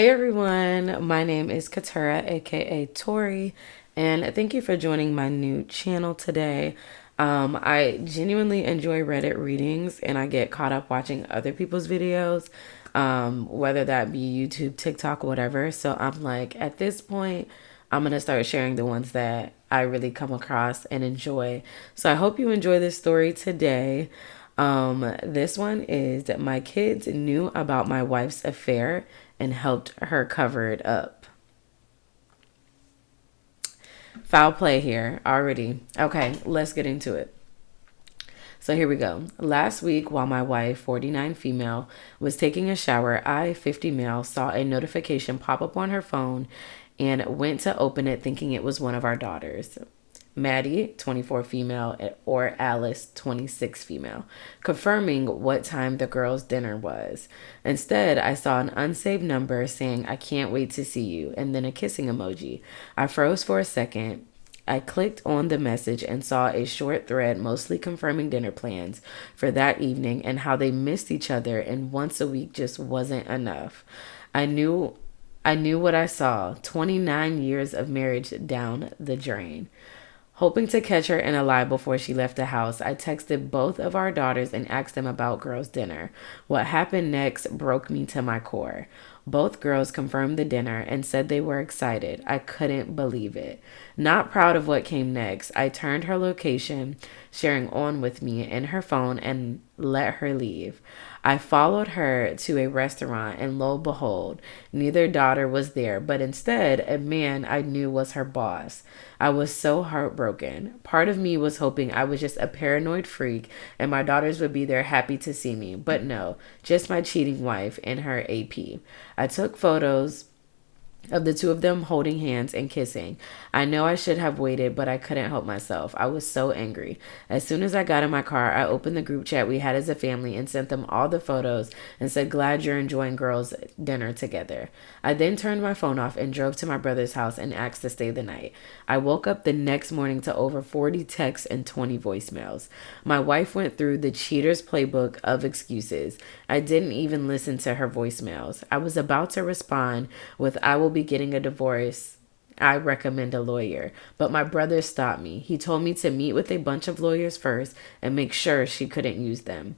Hey everyone, my name is Katura, aka Tori, and thank you for joining my new channel today. I genuinely enjoy Reddit readings and I get caught up watching other people's videos, whether that be YouTube, TikTok, whatever. So I'm like, at this point, I'm gonna start sharing the ones that I really come across and enjoy. So I hope you enjoy this story today. This one is that my kids knew about my wife's affair and helped her cover it up. Foul play here already. Okay, let's get into it. So here we go. Last week, while my wife, 49 female, was taking a shower, I, 50 male, saw a notification pop up on her phone and went to open it thinking it was one of our daughters. Maddie, 24 female, or Alice, 26 female, confirming what time the girls' dinner was. Instead, I saw an unsaved number saying, I can't wait to see you, and then a kissing emoji. I froze for a second. I clicked on the message and saw a short thread mostly confirming dinner plans for that evening and how they missed each other and once a week just wasn't enough. I knew I knew what I saw. 29 years of marriage down the drain. Hoping to catch her in a lie before she left the house, I texted both of our daughters and asked them about girls' dinner. What happened next broke me to my core. Both girls confirmed the dinner and said they were excited. I couldn't believe it. Not proud of what came next, I turned her location, sharing on with me in her phone, and let her leave. I followed her to a restaurant, and lo and behold, neither daughter was there, but instead, a man I knew was her boss. I was so heartbroken. Part of me was hoping I was just a paranoid freak and my daughters would be there happy to see me, but no, just my cheating wife and her AP. I took photos of the two of them holding hands and kissing. I know I should have waited, but I couldn't help myself. I was so angry. As soon as I got in my car, I opened the group chat we had as a family and sent them all the photos and said, glad you're enjoying girls' dinner together. I then turned my phone off and drove to my brother's house and asked to stay the night. I woke up the next morning to over 40 texts and 20 voicemails. My wife went through the cheater's playbook of excuses. I didn't even listen to her voicemails. I was about to respond with, I will be getting a divorce. I recommend a lawyer. But my brother stopped me. He told me to meet with a bunch of lawyers first and make sure she couldn't use them.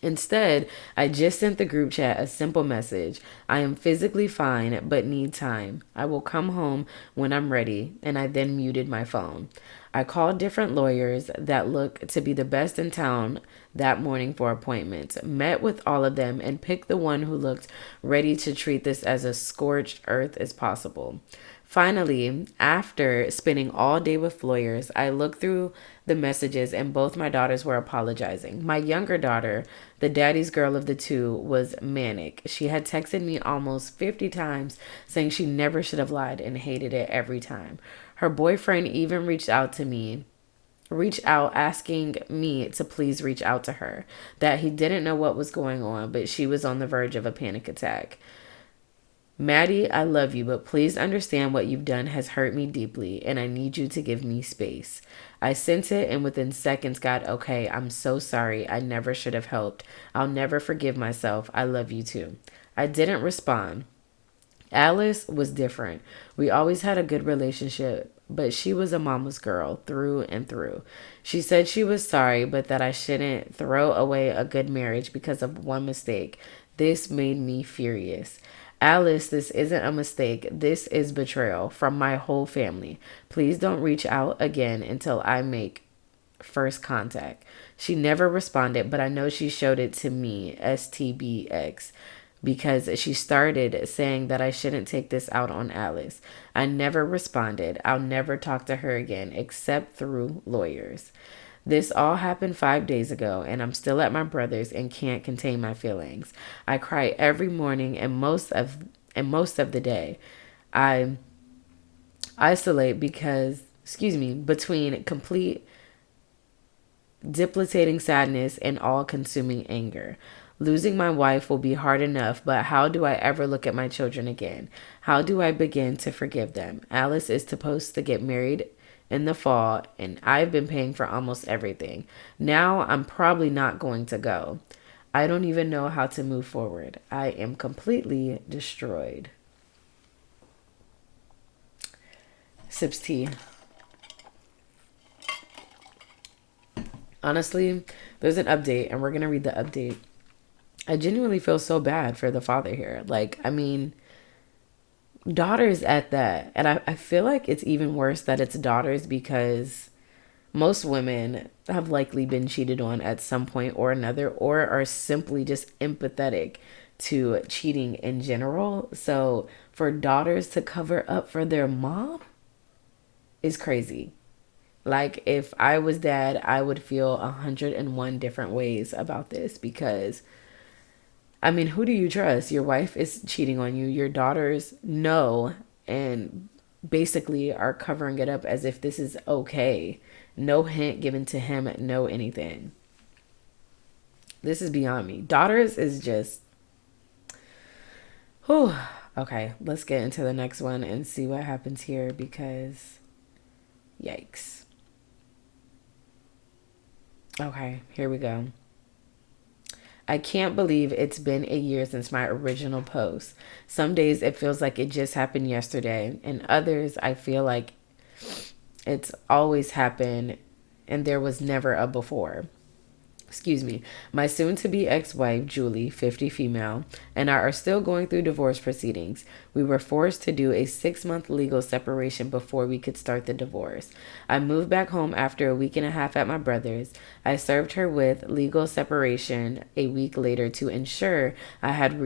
Instead, I just sent the group chat a simple message. I am physically fine, but need time. I will come home when I'm ready, and I then muted my phone. I called different lawyers that look to be the best in town that morning for appointments, met with all of them, and picked the one who looked ready to treat this as a scorched earth as possible. Finally, after spending all day with lawyers, I looked through the messages and both my daughters were apologizing. My younger daughter, the daddy's girl of the two, was manic. She had texted me almost 50 times saying she never should have lied and hated it every time. Her boyfriend even reached out asking me to please reach out to her, that he didn't know what was going on, but she was on the verge of a panic attack. Maddie, I love you, but please understand what you've done has hurt me deeply, and I need you to give me space. I sent it and within seconds got, okay, I'm so sorry. I never should have helped. I'll never forgive myself. I love you too. I didn't respond. Alice was different. We always had a good relationship, but she was a mama's girl through and through. She said she was sorry, but that I shouldn't throw away a good marriage because of one mistake. This made me furious. Alice, this isn't a mistake. This is betrayal from my whole family. Please don't reach out again until I make first contact. She never responded, but I know she showed it to me, STBX, because she started saying that I shouldn't take this out on Alice. I never responded. I'll never talk to her again except through lawyers. This all happened 5 days ago, and I'm still at my brother's and can't contain my feelings. I cry every morning and most of the day. I isolate between complete debilitating sadness and all consuming anger. Losing my wife will be hard enough, but how do I ever look at my children again? How do I begin to forgive them? Alice is supposed to get married in the fall, and I've been paying for almost everything. Now I'm probably not going to go. I don't even know how to move forward. I am completely destroyed. Sips tea. Honestly, there's an update, and we're going to read the update. I genuinely feel so bad for the father here. Like, I mean, daughters at that. And I feel like it's even worse that it's daughters because most women have likely been cheated on at some point or another, or are simply just empathetic to cheating in general. So for daughters to cover up for their mom is crazy. Like, if I was dad, I would feel 101 different ways about this because, I mean, who do you trust? Your wife is cheating on you. Your daughters know and basically are covering it up as if this is okay. No hint given to him, no anything. This is beyond me. Daughters is just, whew. Okay, let's get into the next one and see what happens here because yikes. Okay, here we go. I can't believe it's been a year since my original post. Some days it feels like it just happened yesterday, and others I feel like it's always happened and there was never a before. Excuse me, my soon to be ex wife, Julie, 50 female, and I are still going through divorce proceedings. We were forced to do a 6 month legal separation before we could start the divorce. I moved back home after a week and a half at my brother's. I served her with legal separation a week later to ensure I had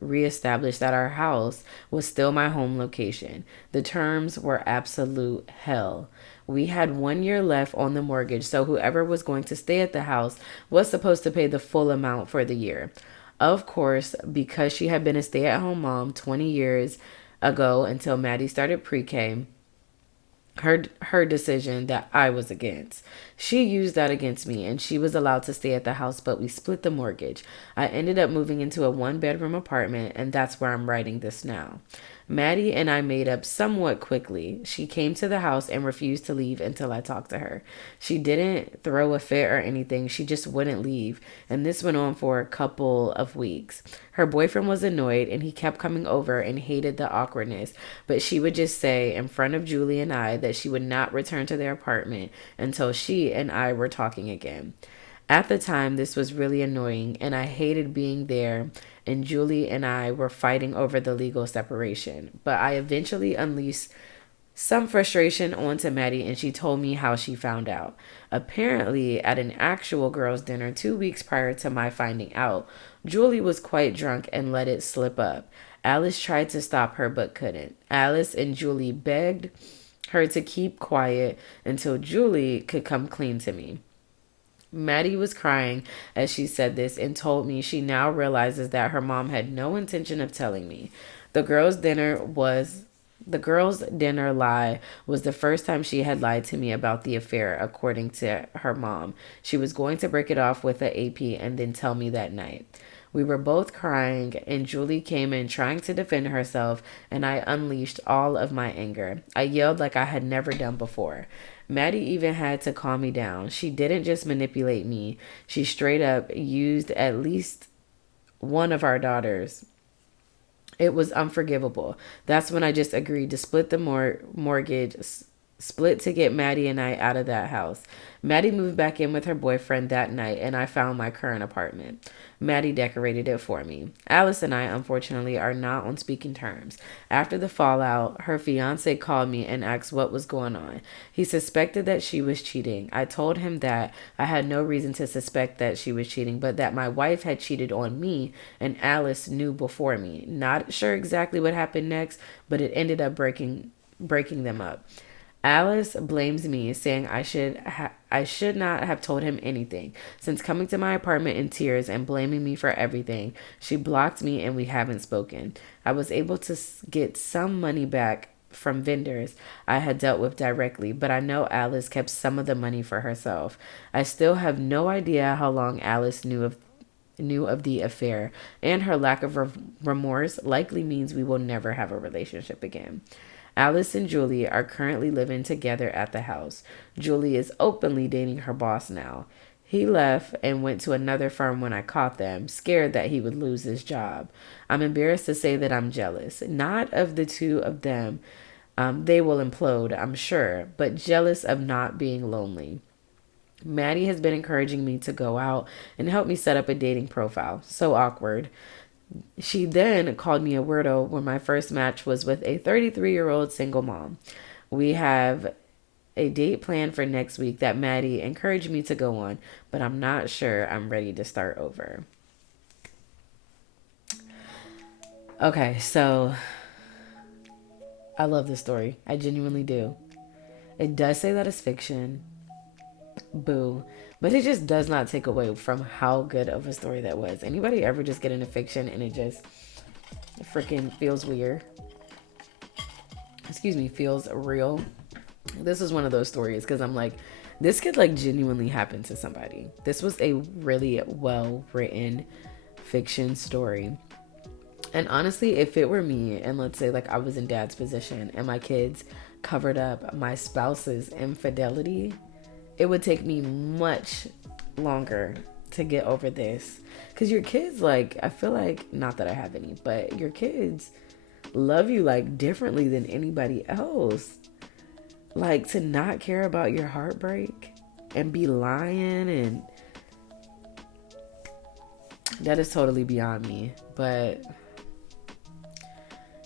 reestablished that our house was still my home location. The terms were absolute hell. We had 1 year left on the mortgage, so whoever was going to stay at the house was supposed to pay the full amount for the year. Of course, because she had been a stay at home mom 20 years ago until Maddie started pre K, her decision that I was against. She used that against me and she was allowed to stay at the house, but we split the mortgage. I ended up moving into a 1 bedroom apartment and that's where I'm writing this now. Maddie and I made up somewhat quickly. She came to the house and refused to leave until I talked to her. She didn't throw a fit or anything, she just wouldn't leave, and this went on for a couple of weeks. Her boyfriend was annoyed and he kept coming over and hated the awkwardness, but she would just say in front of Julie and I that she would not return to their apartment until she and I were talking again. At the time, this was really annoying, and I hated being there, and Julie and I were fighting over the legal separation. But I eventually unleashed some frustration onto Maddie, and she told me how she found out. Apparently, at an actual girls' dinner 2 weeks prior to my finding out, Julie was quite drunk and let it slip up. Alice tried to stop her but couldn't. Alice and Julie begged her to keep quiet until Julie could come clean to me. Maddie was crying as she said this and told me she now realizes that her mom had no intention of telling me. The girls' dinner was the girls' dinner lie was the first time she had lied to me about the affair, according to her mom. She was going to break it off with the AP and then tell me that night. We were both crying, and Julie came in trying to defend herself, and I unleashed all of my anger. I yelled like I had never done before. Maddie even had to calm me down. She didn't just manipulate me, she straight up used at least one of our daughters. It was unforgivable. That's when I just agreed to split the mortgage, split to get Maddie and I out of that house. Maddie moved back in with her boyfriend that night, and I found my current apartment. Maddie decorated it for me. Alice and I, unfortunately, are not on speaking terms. After the fallout, her fiance called me and asked what was going on. He suspected that she was cheating. I told him that I had no reason to suspect that she was cheating, but that my wife had cheated on me and Alice knew before me. Not sure exactly what happened next, but it ended up breaking them up. Alice blames me, saying I should not have told him anything. Since coming to my apartment in tears and blaming me for everything, she blocked me and we haven't spoken. I was able to get some money back from vendors I had dealt with directly, but I know Alice kept some of the money for herself. I still have no idea how long Alice knew of the affair, and her lack of remorse likely means we will never have a relationship again. Alice and Julie are currently living together at the house. Julie is openly dating her boss now. He left and went to another firm when I caught them, scared that he would lose his job. I'm embarrassed to say that I'm jealous, not of the two of them. They will implode, I'm sure, but jealous of not being lonely. Maddie has been encouraging me to go out and help me set up a dating profile. So awkward. She then called me a weirdo when my first match was with a 33-year-old single mom. We have a date planned for next week that Maddie encouraged me to go on, but I'm not sure I'm ready to start over. Okay, so I love this story. I genuinely do. It does say that it's fiction. Boo. But it just does not take away from how good of a story that was. Anybody ever just get into fiction and it just freaking feels weird? Excuse me, feels real? This is one of those stories because I'm like, this could like genuinely happen to somebody. This was a really well written fiction story. And honestly, if it were me and let's say like I was in dad's position and my kids covered up my spouse's infidelity, it would take me much longer to get over this. Because your kids, like, I feel like, not that I have any, but your kids love you like differently than anybody else. Like, to not care about your heartbreak and be lying, and that is totally beyond me. But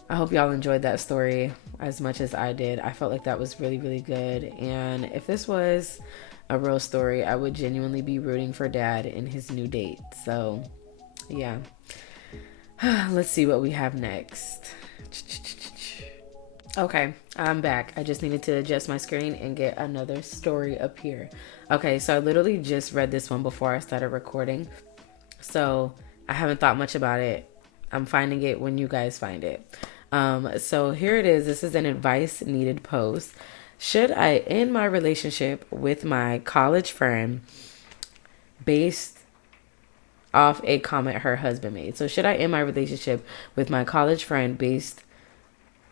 I hope y'all enjoyed that story as much as I did. I felt like that was really, really good. And if this was a real story, I would genuinely be rooting for dad in his new date. So, yeah. Let's see what we have next. Okay, I'm back. I just needed to adjust my screen and get another story up here. Okay, so I literally just read this one before I started recording. So I haven't thought much about it. I'm finding it when you guys find it. So here it is. This is an advice needed post. Should I end my relationship with my college friend based off a comment her husband made? So should I end my relationship with my college friend based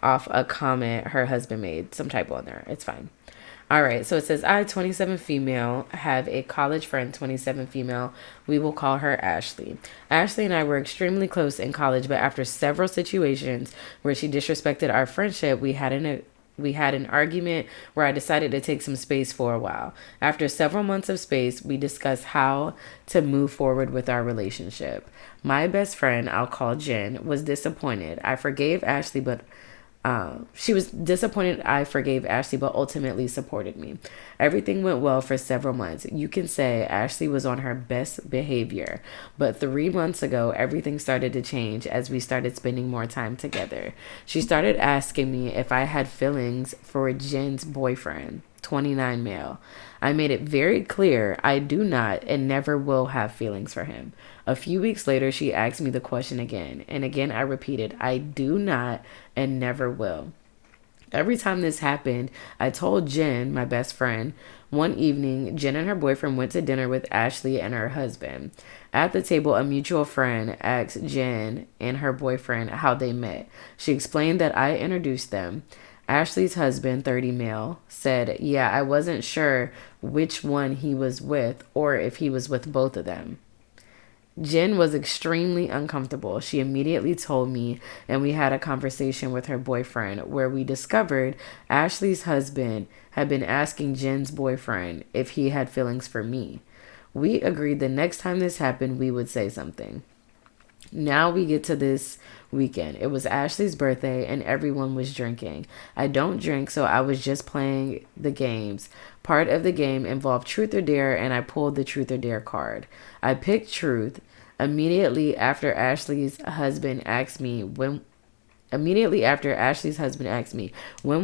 off a comment her husband made? Some typo in there. It's fine. All right. So it says, I, 27 female, have a college friend, 27 female. We will call her Ashley. Ashley and I were extremely close in college, but after several situations where she disrespected our friendship, we had an argument where I decided to take some space for a while. After several months of space, we discussed how to move forward with our relationship. My best friend, I'll call Jen, was disappointed. I forgave Ashley, but she was disappointed I forgave Ashley, but ultimately supported me. Everything went well for several months. You can say Ashley was on her best behavior, but 3 months ago, everything started to change as we started spending more time together. She started asking me if I had feelings for Jen's boyfriend, 29 male. I made it very clear I do not and never will have feelings for him. A few weeks later, she asked me the question again, and again I repeated, I do not and never will. Every time this happened, I told Jen, my best friend. One evening, Jen and her boyfriend went to dinner with Ashley and her husband. At the table, a mutual friend asked Jen and her boyfriend how they met. She explained that I introduced them. Ashley's husband, 30 male, said, yeah, I wasn't sure which one he was with or if he was with both of them. Jen was extremely uncomfortable. She immediately told me, and we had a conversation with her boyfriend where we discovered Ashley's husband had been asking Jen's boyfriend if he had feelings for me. We agreed the next time this happened, we would say something. Now we get to this weekend. It was Ashley's birthday and everyone was drinking. I don't drink, so I was just playing the games. Part of the game involved truth or dare, and I pulled the truth or dare card. I picked truth. Immediately after Ashley's husband asked me, when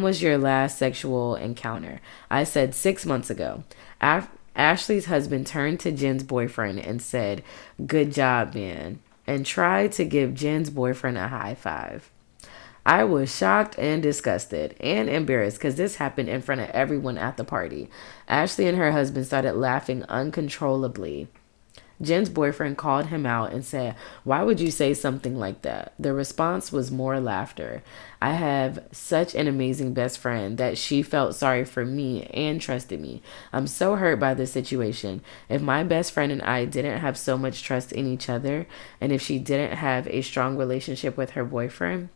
was your last sexual encounter? I said 6 months ago. Ashley's husband turned to Jen's boyfriend and said, good job, man, and tried to give Jen's boyfriend a high five. I was shocked and disgusted and embarrassed because this happened in front of everyone at the party. Ashley and her husband started laughing uncontrollably. Jen's boyfriend called him out and said, "Why would you say something like that?" The response was more laughter. I have such an amazing best friend that she felt sorry for me and trusted me. I'm so hurt by this situation. If my best friend and I didn't have so much trust in each other, and if she didn't have a strong relationship with her boyfriend,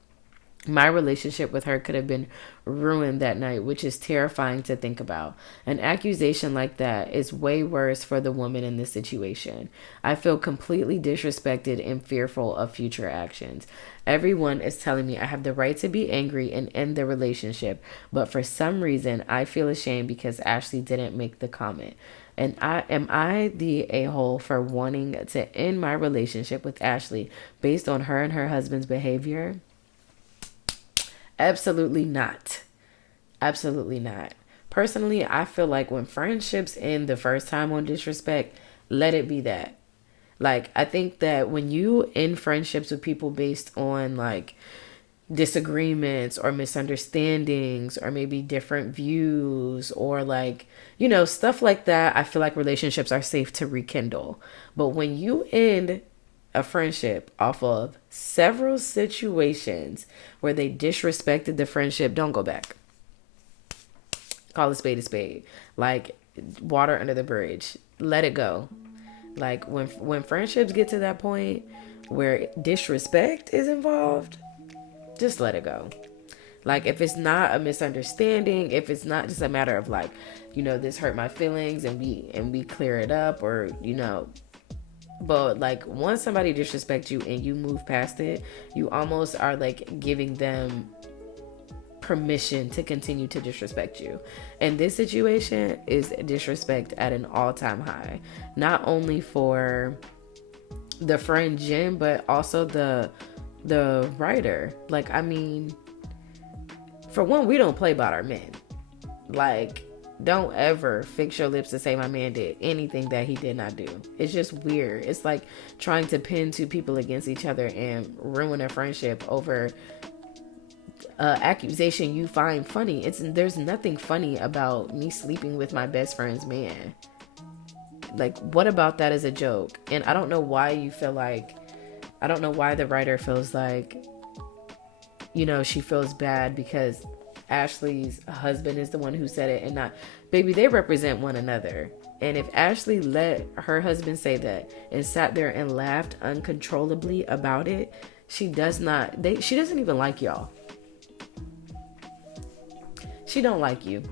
my relationship with her could have been ruined that night, which is terrifying to think about. An accusation like that is way worse for the woman in this situation. I feel completely disrespected and fearful of future actions. Everyone is telling me I have the right to be angry and end the relationship, but for some reason I feel ashamed because Ashley didn't make the comment. And am I the a-hole for wanting to end my relationship with Ashley based on her and her husband's behavior? Absolutely not. Absolutely not. Personally, I feel like when friendships end the first time on disrespect, let it be that. Like, I think that when you end friendships with people based on like disagreements or misunderstandings or maybe different views or like, stuff like that, I feel like relationships are safe to rekindle. But when you end a friendship off of several situations where they disrespected the friendship, don't go back. Call a spade a spade. Like, water under the bridge. Let it go. Like, when friendships get to that point where disrespect is involved, just let it go. Like, if it's not a misunderstanding, if it's not just a matter of like, this hurt my feelings and we clear it up, or but like once somebody disrespects you and you move past it, you almost are like giving them permission to continue to disrespect you. And this situation is disrespect at an all-time high, not only for the friend Jen, but also the writer. Like, I mean, for one, we don't play about our men. Like, don't ever fix your lips to say my man did anything that he did not do. It's just weird. It's like trying to pin two people against each other and ruin a friendship over accusation you find funny. There's nothing funny about me sleeping with my best friend's man. Like, what about that is a joke? And I don't know why the writer feels like, she feels bad because Ashley's husband is the one who said it and not, baby, they represent one another. And if Ashley let her husband say that and sat there and laughed uncontrollably about it, she doesn't even like y'all. She don't like you.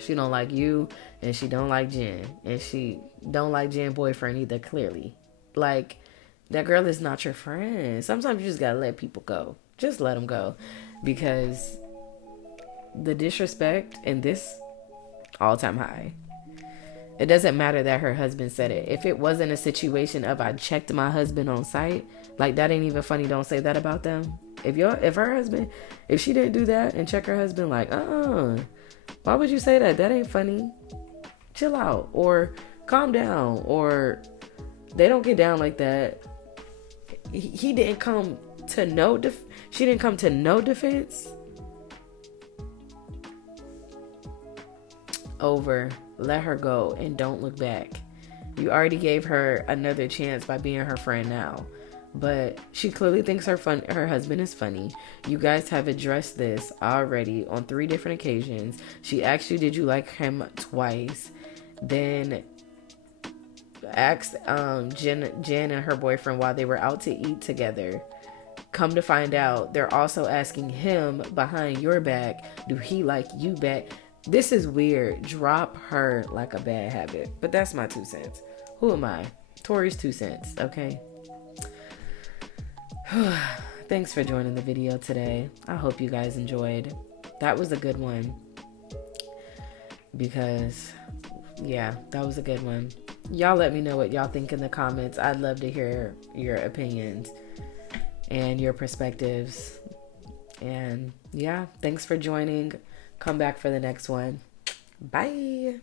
She don't like you, and she don't like Jen. And she don't like Jen's boyfriend either, clearly. Like, that girl is not your friend. Sometimes you just gotta let people go. Just let them go. Because the disrespect in this, all-time high. It doesn't matter that her husband said it. If it wasn't a situation of I checked my husband on site, like, that ain't even funny. Don't say that about them. If she didn't do that and check her husband, like, why would you say that? That ain't funny. Chill out, or calm down, or they don't get down like that. He didn't come to she didn't come to no defense. Over. Let her go and don't look back. You already gave her another chance by being her friend now. But she clearly thinks her husband is funny. You guys have addressed this already on 3 different occasions. She asked you, did you like him, twice. Then asked Jen and her boyfriend while they were out to eat together. Come to find out, they're also asking him behind your back, do he like you back? This is weird. Drop her like a bad habit. But that's my 2 cents. Who am I? Tori's 2 cents, okay? Thanks for joining the video today. I hope you guys enjoyed. That was a good one. Because, yeah, that was a good one. Y'all let me know what y'all think in the comments. I'd love to hear your opinions and your perspectives. And, yeah, thanks for joining. Come back for the next one. Bye.